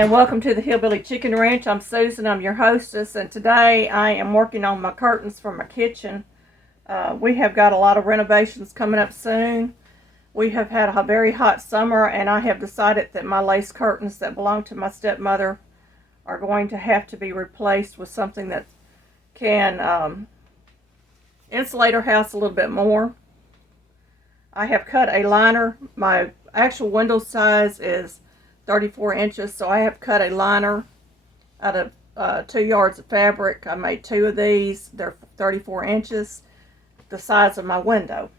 And welcome to the Hillbilly Chicken Ranch. I'm Susan, I'm your hostess, and today I am working on my curtains for my kitchen. We have got a lot of renovations coming up soon. We have had a very hot summer, and I have decided that my lace curtains that belong to my stepmother are going to have to be replaced with something that can insulate our house a little bit more. I have cut a liner. My actual window size is 34 inches, so I have cut a liner out of 2 yards of fabric. I made 2 of these. They're 34 inches, the size of my window.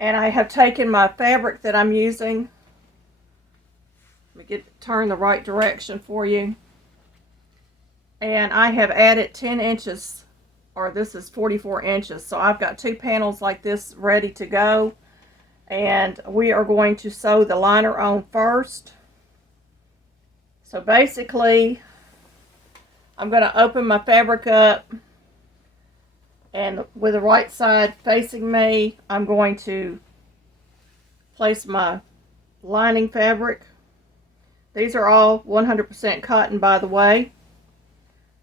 And I have taken my fabric that I'm using. Let me turn the right direction for you. And I have added 10 inches, or this is 44 inches. So I've got 2 panels like this ready to go. And we are going to sew the liner on first. So basically, I'm going to open my fabric up, and with the right side facing me, I'm going to place my lining fabric. These are all 100% cotton, by the way.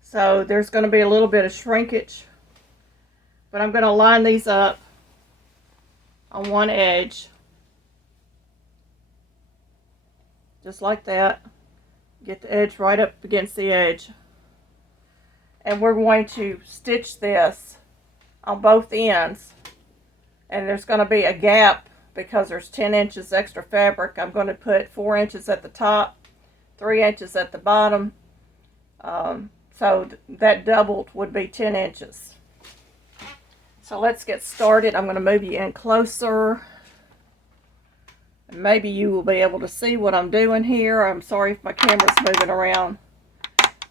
So there's going to be a little bit of shrinkage, but I'm going to line these up on one edge, just like that. Get the edge right up against the edge, and we're going to stitch this on both ends, and there's going to be a gap because there's 10 inches extra fabric. I'm going to put 4 inches at the top, 3 inches at the bottom, so that doubled would be 10 inches. So let's get started. I'm going to move you in closer. Maybe you will be able to see what I'm doing here. I'm sorry if my camera's moving around.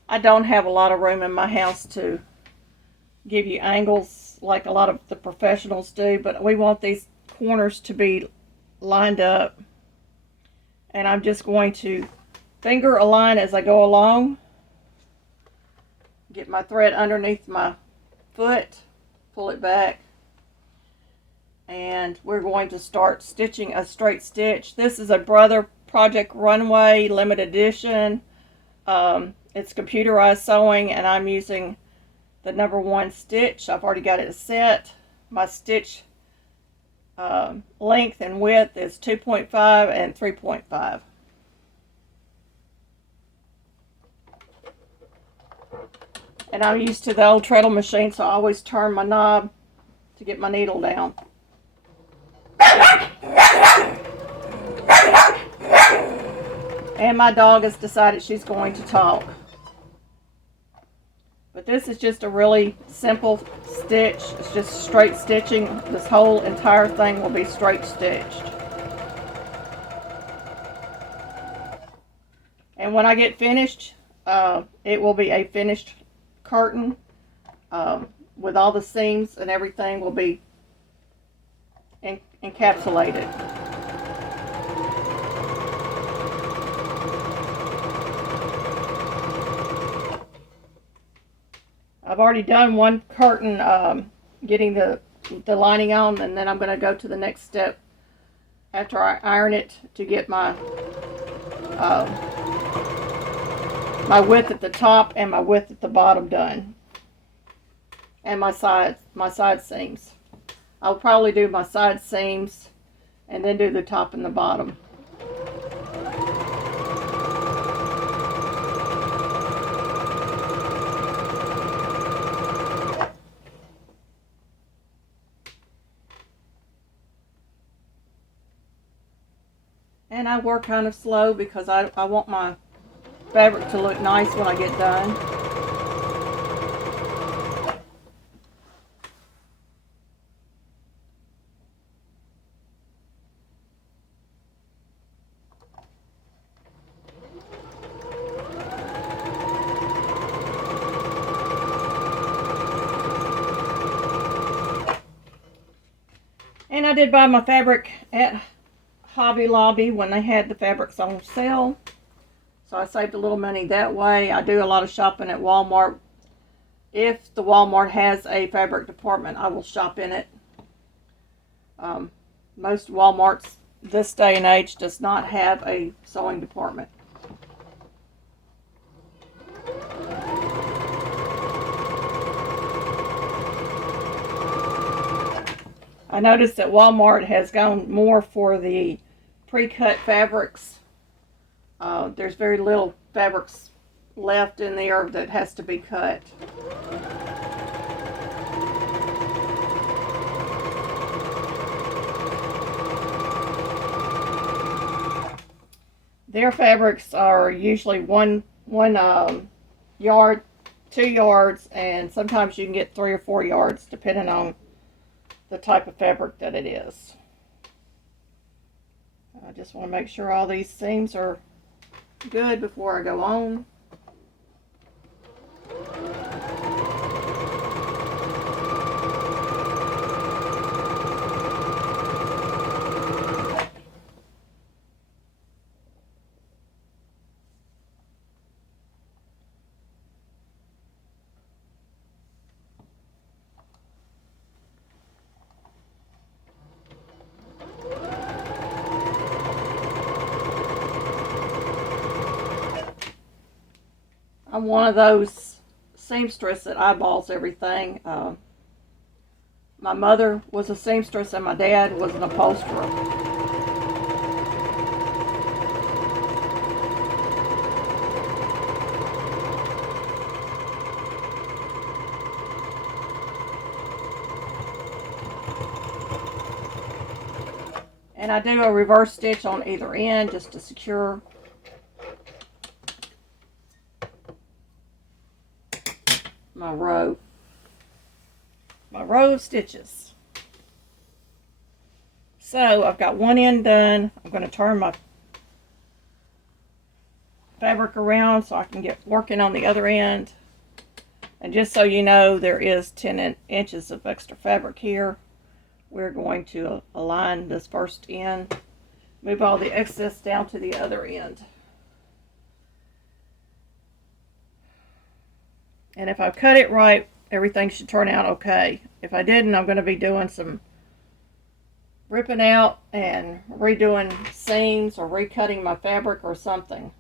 I don't have a lot of room in my house to give you angles like a lot of the professionals do, but we want these corners to be lined up. And I'm just going to finger a line as I go along. Get my thread underneath my foot. Pull it back, and we're going to start stitching a straight stitch. This is a Brother Project Runway limited edition. It's computerized sewing, and I'm using the #1 stitch. I've already got it set. My stitch length and width is 2.5 and 3.5. And I'm used to the old treadle machine, so I always turn my knob to get my needle down. And my dog has decided she's going to talk. But this is just a really simple stitch. It's just straight stitching. This whole entire thing will be straight stitched. And when I get finished, it will be a finished curtain with all the seams and everything will be encapsulated. I've already done one curtain, getting the lining on, and then I'm going to go to the next step after I iron it to get my my width at the top and my width at the bottom done, and my side seams. I'll probably do my side seams and then do the top and the bottom. And I work kind of slow because I want my fabric to look nice when I get done. And I did buy my fabric at Hobby Lobby when they had the fabrics on sale. So I saved a little money that way. I do a lot of shopping at Walmart. If the Walmart has a fabric department, I will shop in it. Most Walmarts this day and age does not have a sewing department. I noticed that Walmart has gone more for the pre-cut fabrics. There's very little fabrics left in there that has to be cut. Their fabrics are usually one yard, 2 yards, and sometimes you can get 3 or 4 yards depending on the type of fabric that it is. I just want to make sure all these seams are good before I go on. I'm one of those seamstress that eyeballs everything. My mother was a seamstress and my dad was an upholsterer. And I do a reverse stitch on either end just to secure my row of stitches. So I've got one end done. I'm going to turn my fabric around so I can get working on the other end. And just so you know, there is 10 inches of extra fabric here. We're going to align this first end, move all the excess down to the other end. And if I cut it right, everything should turn out okay. If I didn't, I'm going to be doing some ripping out and redoing seams or recutting my fabric or something.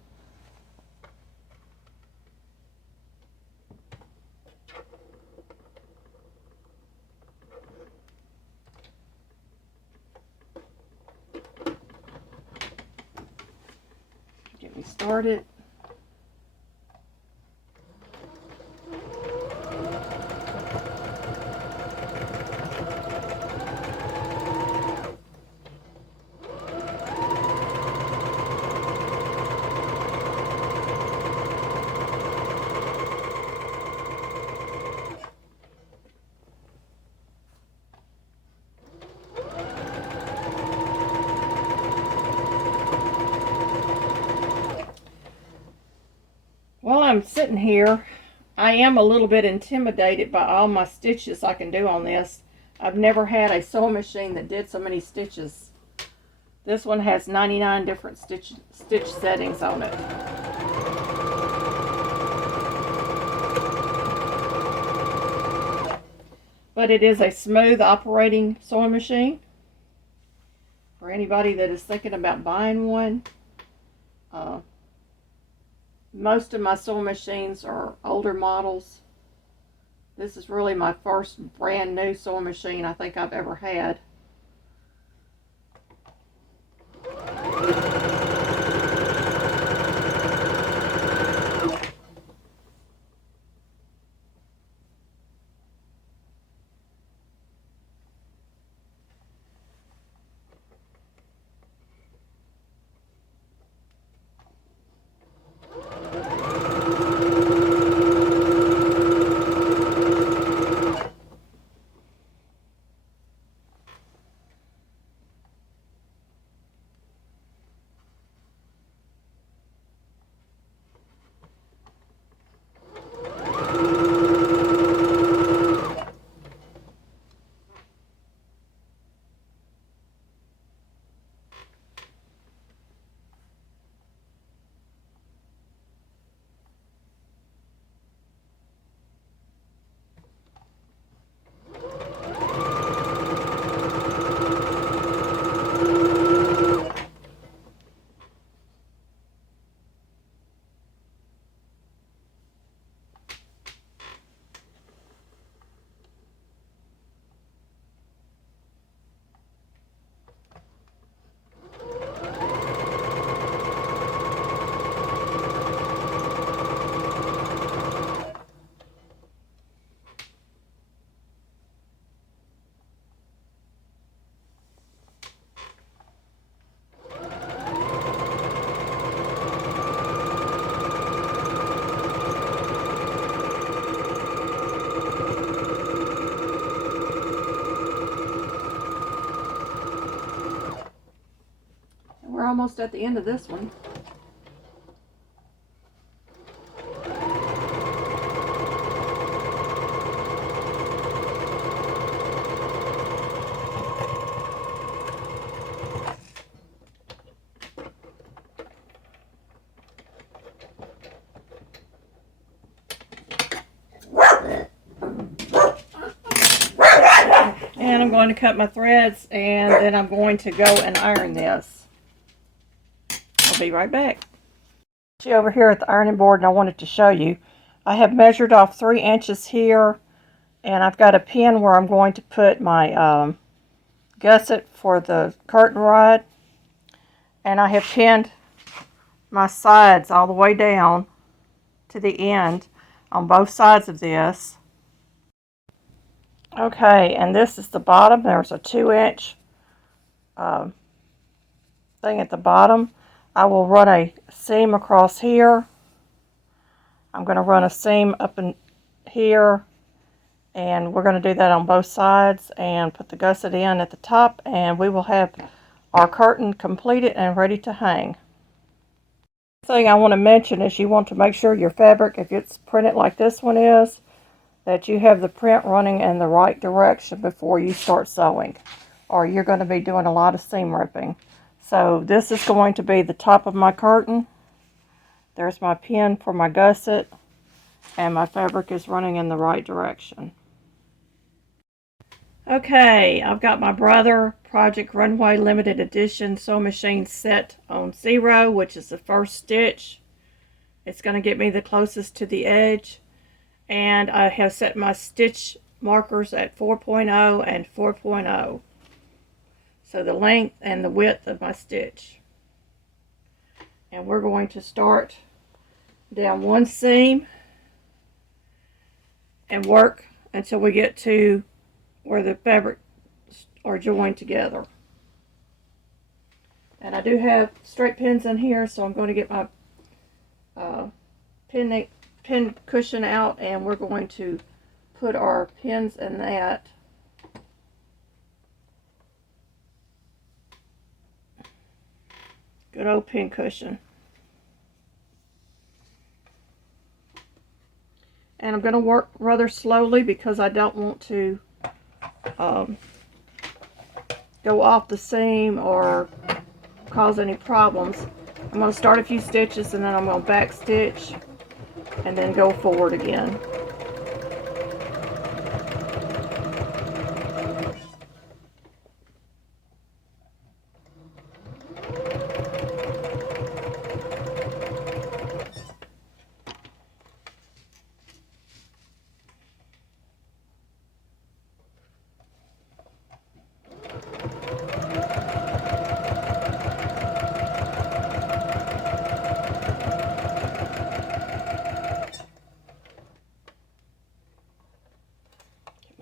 Get me started. While I'm sitting here, I am a little bit intimidated by all my stitches I can do on this. I've never had a sewing machine that did so many stitches. This one has 99 different stitch settings on it. But it is a smooth operating sewing machine. For anybody that is thinking about buying one, most of my sewing machines are older models. This is really my first brand new sewing machine I think I've ever had. almost at the end of this one. And I'm going to cut my threads, and then I'm going to go and iron this. I'll be right back. Over here at the ironing board, and I wanted to show you. I have measured off 3 inches here, and I've got a pin where I'm going to put my gusset for the curtain rod. And I have pinned my sides all the way down to the end on both sides of this. Okay, and this is the bottom. There's a 2-inch thing at the bottom. I will run a seam across here. I'm going to run a seam up in here, and we're going to do that on both sides and put the gusset in at the top, and we will have our curtain completed and ready to hang. The thing I want to mention is you want to make sure your fabric, if it's printed like this one is, that you have the print running in the right direction before you start sewing, or you're going to be doing a lot of seam ripping. So this is going to be the top of my curtain. There's my pin for my gusset, and my fabric is running in the right direction. Okay, I've got my Brother Project Runway Limited Edition sewing machine set on 0, which is the first stitch. It's going to get me the closest to the edge. And I have set my stitch markers at 4.0 and 4.0. So the length and the width of my stitch. And we're going to start down one seam and work until we get to where the fabric are joined together. And I do have straight pins in here, so I'm going to get my pin cushion out, and we're going to put our pins in that. Good old pin cushion. And I'm going to work rather slowly because I don't want to go off the seam or cause any problems. I'm going to start a few stitches, and then I'm going to back stitch and then go forward again.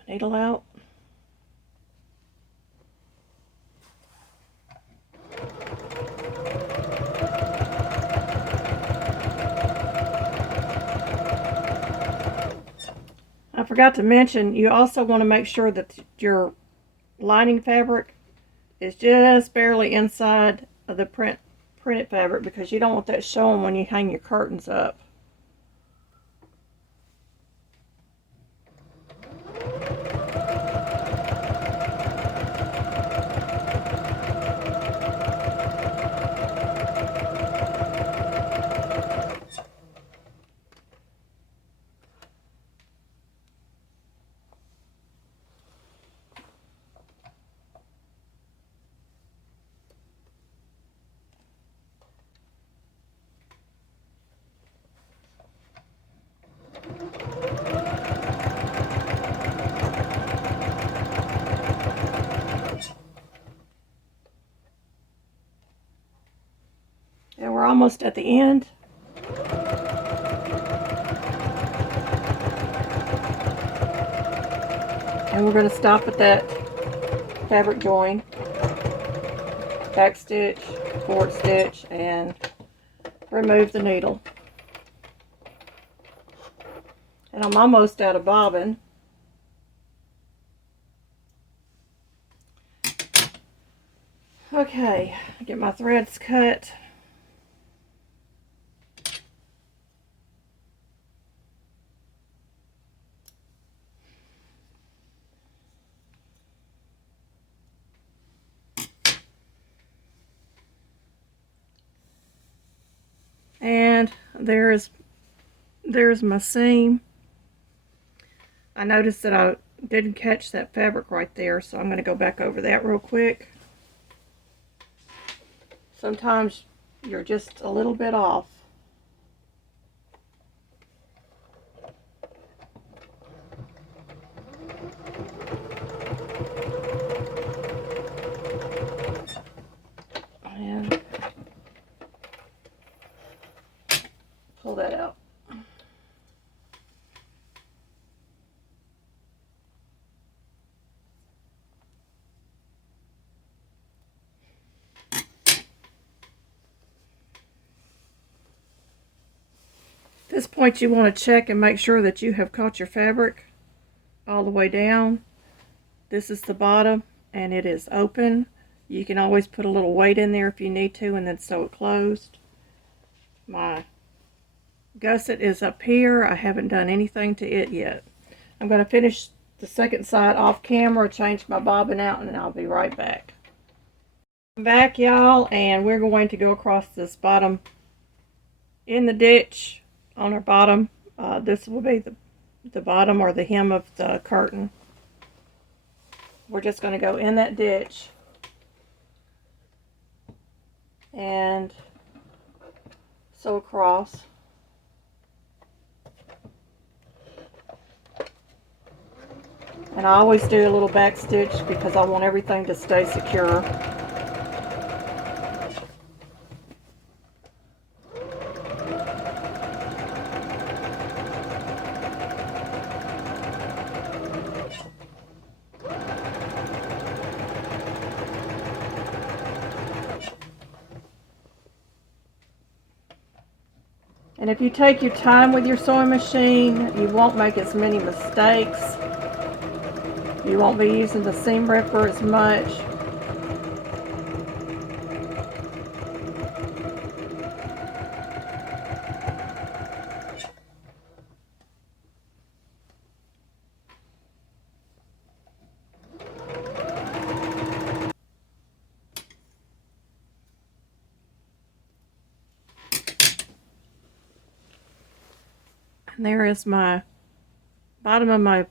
Needle out. I forgot to mention, you also want to make sure that your lining fabric is just barely inside of the printed fabric, because you don't want that showing when you hang your curtains up. And we're almost at the end. And we're going to stop at that fabric join, back stitch, forward stitch, and remove the needle. And I'm almost out of bobbin. Okay, get my threads cut. And there's my seam. I noticed that I didn't catch that fabric right there, so I'm going to go back over that real quick. Sometimes you're just a little bit off. And pull that out. At this point, you want to check and make sure that you have caught your fabric all the way down. This is the bottom and it is open. You can always put a little weight in there if you need to and then sew it closed. My gusset is up here. I haven't done anything to it yet. I'm going to finish the second side off camera, change my bobbin out, and I'll be right back. I'm back, y'all, and we're going to go across this bottom in the ditch on our bottom. This will be the bottom or the hem of the curtain. We're just going to go in that ditch and sew across. And I always do a little back stitch because I want everything to stay secure. And if you take your time with your sewing machine, you won't make as many mistakes. You won't be using the seam ripper as much. And there is my bottom of my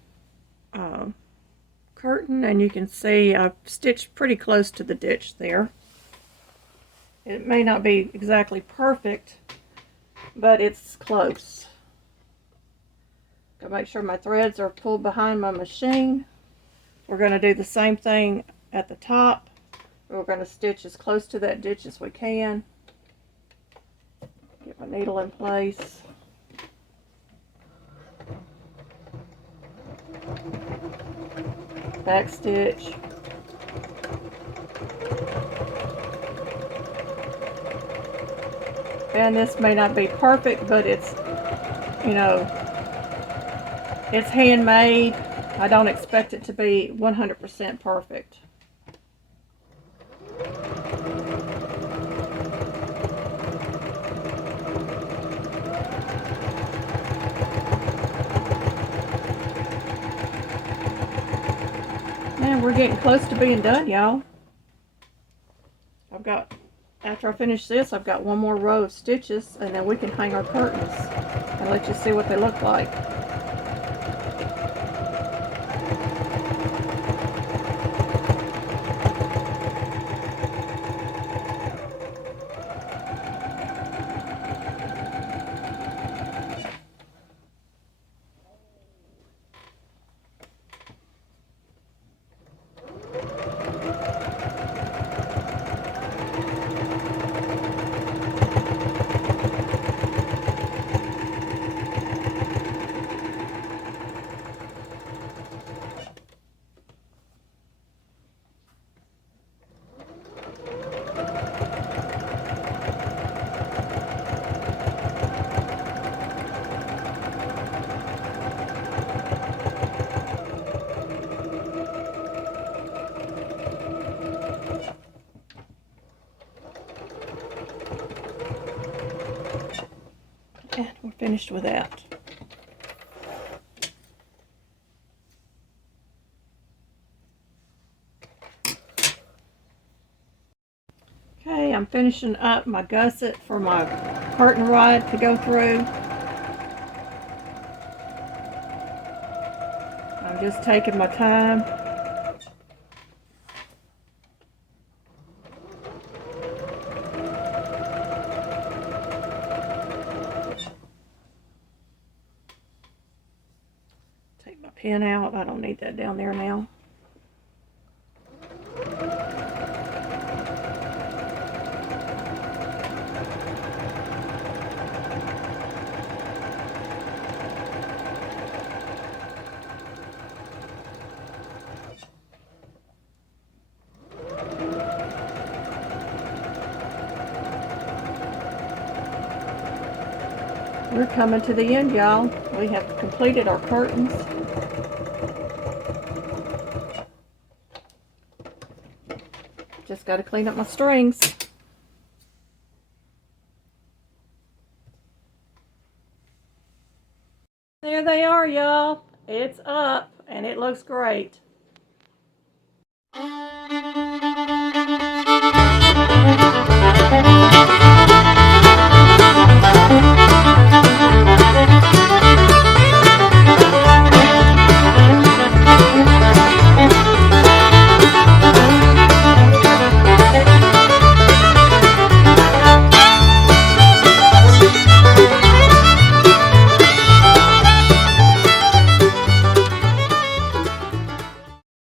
curtain, and you can see I've stitched pretty close to the ditch there. It may not be exactly perfect, but it's close. Gotta make sure my threads are pulled behind my machine. We're going to do the same thing at the top. We're going to stitch as close to that ditch as we can. Get my needle in place. Back stitch. And this may not be perfect, but it's, you know, it's handmade. I don't expect it to be 100% perfect. And we're getting close to being done, y'all. After I finish this, I've got one more row of stitches, and then we can hang our curtains and let you see what they look like. finished with that. Okay, I'm finishing up my gusset for my curtain rod to go through. I'm just taking my time. Take my pen out. I don't need that down there now. We're coming to the end, y'all. We have completed our curtains. Just got to clean up my strings. There they are, y'all. It's up, and it looks great.